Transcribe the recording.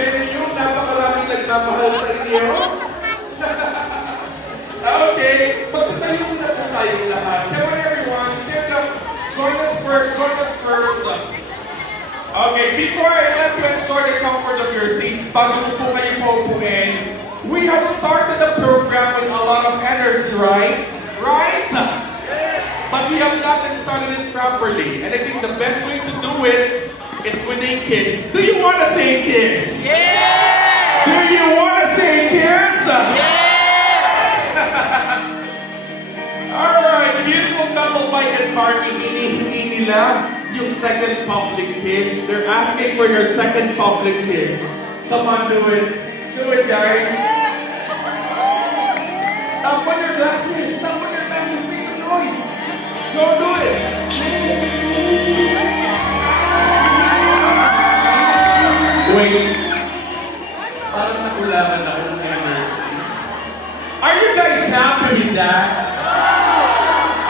venue, napakaraming nagmamahal sa inyo. Okay, magsatayo muna po tayong lahat. Come on everyone, stand up. Join us first, join us first. Okay, before I let you enjoy the comfort of your seats, bago po kayo paupuin, we have started the program with a lot of energy, right? Right? But we have not started it properly. And I think the best way to do it is with a kiss. Do you want to say kiss? Yeah! Do you want to say kiss? Yeah! Alright, the beautiful couple Mike and Barney, hinihingi nila yung second public kiss. They're asking for your second public kiss. Come on, do it. Do it, guys. Tap on your glasses. Tap on your glasses. Make some noise. Go do it. Wait. Parang nakulangan ako ng energy. Are you guys happy with that?